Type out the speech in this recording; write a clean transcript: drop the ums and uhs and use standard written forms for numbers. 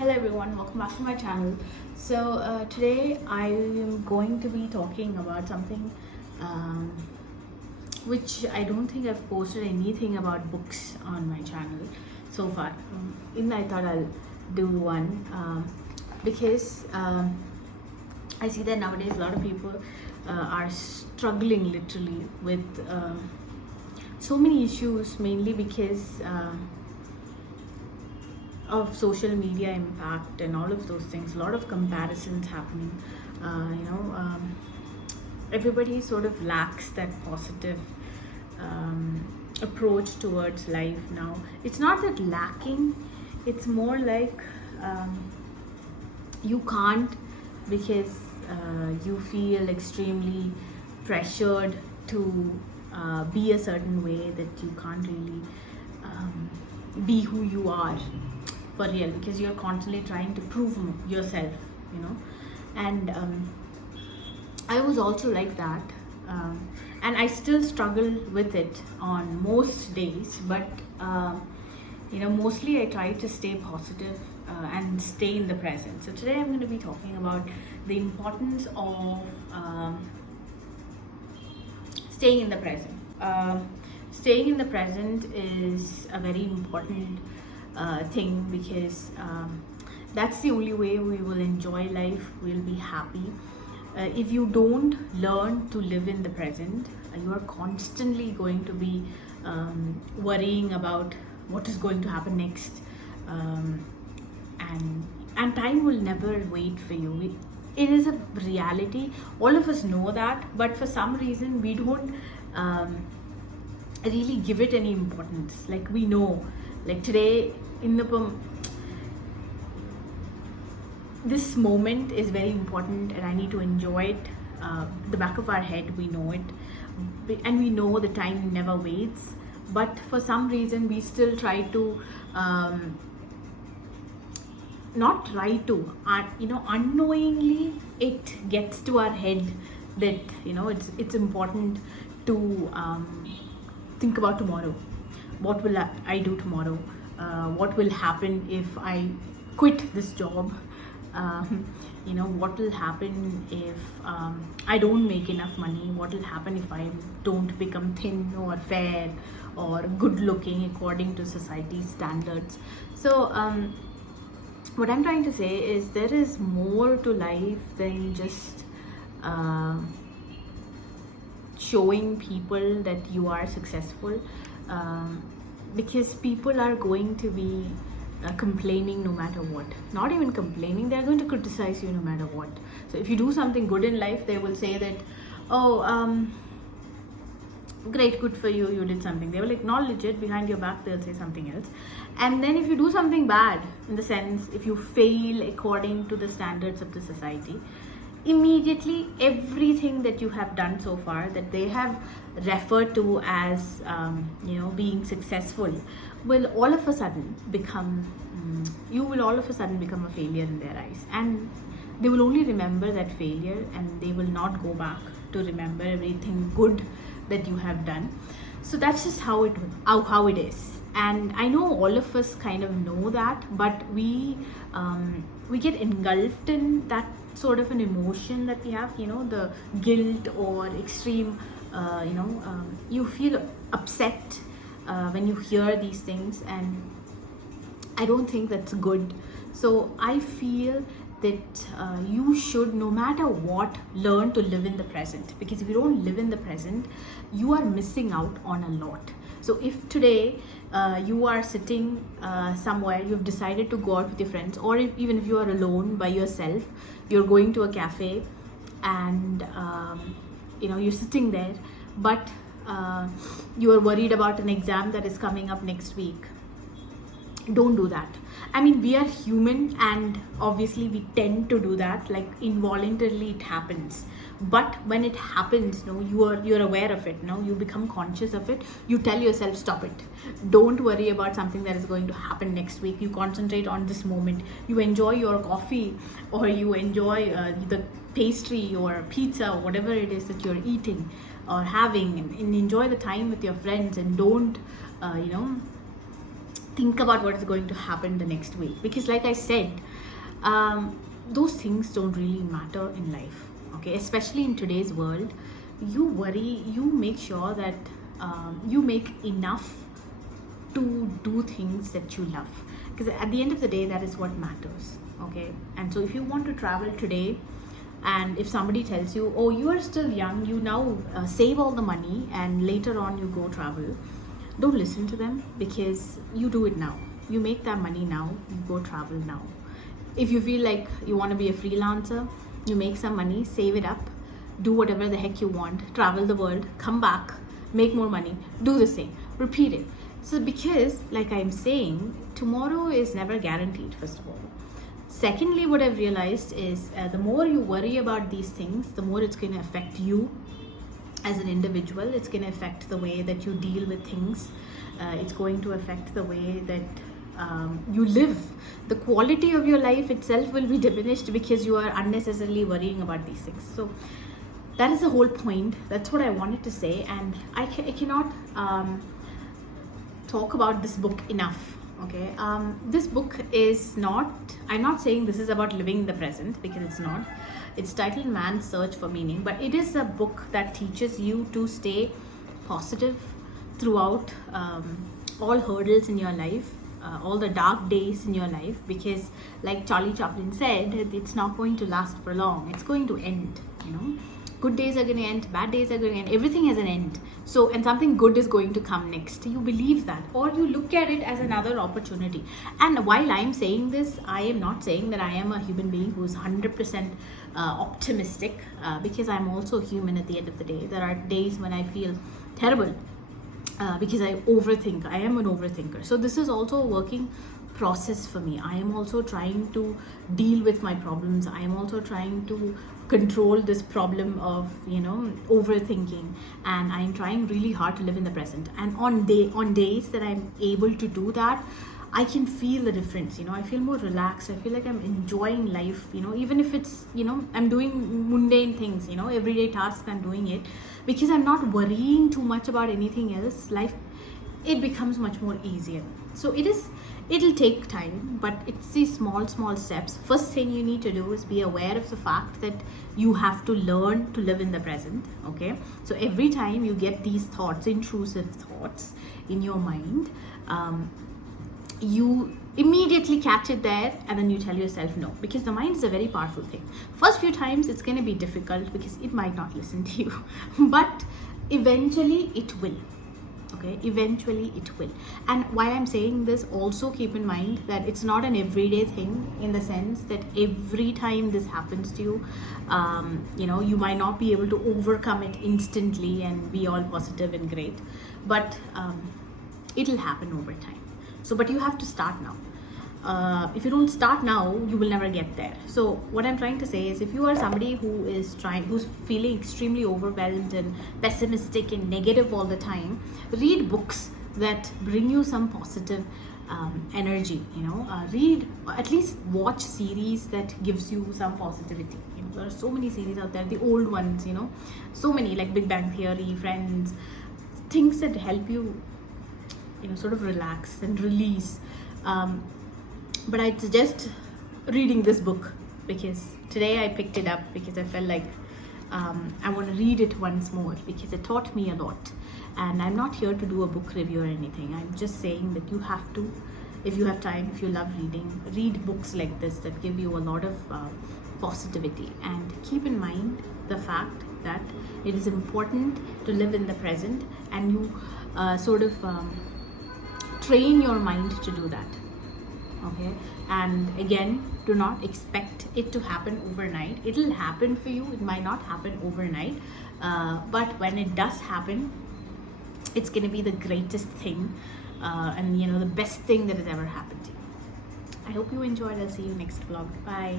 Hello everyone, welcome back to my channel. Today I am going to be talking about something um, which I don't think I've posted anything about books on my channel so far. Even I thought I'll do one because I see that nowadays a lot of people are struggling literally with so many issues, mainly because of social media impact and all of those things. A lot of comparisons happening. Everybody sort of lacks that positive approach towards life now. It's not that lacking, it's more like you can't, because you feel extremely pressured to be a certain way, that you can't really be who you are for real, because you're constantly trying to prove yourself, and I was also like that, and I still struggle with it on most days, but mostly I try to stay positive and stay in the present. So today I'm going to be talking about the importance of staying in the present. Staying in the present is a very important thing, because that's the only way we will enjoy life, we'll be happy. If you don't learn to live in the present, you are constantly going to be worrying about what is going to happen next, and time will never wait for you. It is a reality. All of us know that, but for some reason we don't really give it any importance. Like, we know, like today in the this moment is very important and I need to enjoy it. The back of our head, we know it, and we know the time never waits, but for some reason we still try to not try to unknowingly it gets to our head that it's important to think about tomorrow. What will I do tomorrow? What will happen if I quit this job? What will happen if I don't make enough money? What will happen if I don't become thin or fair or good looking according to society's standards? So what I'm trying to say is, there is more to life than just showing people that you are successful, because people are going to be complaining no matter what. Not even complaining, they're going to criticize you no matter what. So if you do something good in life, they will say that, oh, great, good for you, you did something. They will acknowledge it. Behind your back they'll say something else. And then if you do something bad, in the sense, if you fail according to the standards of the society, immediately everything that you have done so far, that they have referred to as being successful, will all of a sudden become you will all of a sudden become a failure in their eyes, and they will only remember that failure, and they will not go back to remember everything good that you have done. So that's just how it is. And I know all of us kind of know that, but we get engulfed in that sort of an emotion that we have, the guilt or extreme, you feel upset when you hear these things, and I don't think that's good. So I feel that you should, no matter what, learn to live in the present, because if you don't live in the present, you are missing out on a lot. So if today you are sitting somewhere, you've decided to go out with your friends, or even if you are alone by yourself, you're going to a cafe, and you're sitting there, but you are worried about an exam that is coming up next week. Don't do that. I mean, we are human, and obviously we tend to do that, like involuntarily it happens. But when it happens, you're aware of it, you become conscious of it. You tell yourself, stop it. Don't worry about something that is going to happen next week. You concentrate on this moment. You enjoy your coffee, or you enjoy the pastry or pizza or whatever it is that you're eating or having, and enjoy the time with your friends, and don't think about what is going to happen the next week, because like I said, those things don't really matter in life. Okay, especially in today's world, you worry, you make sure that you make enough to do things that you love, because at the end of the day, that is what matters. Okay, and so if you want to travel today, and if somebody tells you, oh, you are still young, you now save all the money and later on you go travel, don't listen to them, because you do it now. You make that money now, you go travel now. If you feel like you want to be a freelancer, you make some money, save it up, do whatever the heck you want, travel the world, come back, make more money, do the same, repeat it. So because like I'm saying, tomorrow is never guaranteed, first of all. Secondly, what I've realized is the more you worry about these things, the more it's going to affect you as an individual. It's going to affect the way that you deal with things. It's going to affect the way that you live. The quality of your life itself will be diminished because you are unnecessarily worrying about these things. So that is the whole point. That's what I wanted to say, and I cannot talk about this book enough. Okay, this book is not, I'm not saying this is about living in the present, because it's not. It's titled Man's Search for Meaning, but it is a book that teaches you to stay positive throughout all hurdles in your life, all the dark days in your life, because like Charlie Chaplin said, it's not going to last for long. It's going to end, you know. Good days are going to end, bad days are going to end, everything has an end. So, and something good is going to come next. You believe that, or you look at it as another opportunity. And while I'm saying this, I am not saying that I am a human being who's 100% optimistic, because I'm also human at the end of the day. There are days when I feel terrible because I overthink. I am an overthinker. So this is also a working process for me. I am also trying to deal with my problems. I am also trying to control this problem of, you know, overthinking, and I'm trying really hard to live in the present. And on days that I'm able to do that, I can feel the difference. You know, I feel more relaxed. I feel like I'm enjoying life, you know, even if it's, you know, I'm doing mundane things, you know, everyday tasks, I'm doing it because I'm not worrying too much about anything else. Life, it becomes much more easier. So it'll take time, but it's these small steps. First thing you need to do is be aware of the fact that you have to learn to live in the present. Okay, so every time you get these thoughts, intrusive thoughts in your mind, you immediately catch it there, and then you tell yourself no, because the mind is a very powerful thing. First few times it's going to be difficult because it might not listen to you but eventually it will. Okay, eventually it will. And why I'm saying this, also keep in mind that it's not an everyday thing, in the sense that every time this happens to you, you know, you might not be able to overcome it instantly and be all positive and great, but it'll happen over time. So, but you have to start now. If you don't start now, you will never get there. So what I'm trying to say is, if you are somebody who's feeling extremely overwhelmed and pessimistic and negative all the time, read books that bring you some positive energy. You know, read, or at least watch series that gives you some positivity. You know, there are so many series out there, the old ones, you know, so many, like Big Bang Theory, Friends, things that help you, you know, sort of relax and release. But I'd suggest reading this book, because today I picked it up because I felt like I want to read it once more, because it taught me a lot. And I'm not here to do a book review or anything. I'm just saying that you have to, if you have time, if you love reading, read books like this that give you a lot of positivity. And keep in mind the fact that it is important to live in the present, and you sort of train your mind to do that. Okay, and again, do not expect it to happen overnight. It'll happen for you, it might not happen overnight, but when it does happen, it's going to be the greatest thing, and you know, the best thing that has ever happened to you. I hope you enjoyed. I'll see you next vlog. Bye.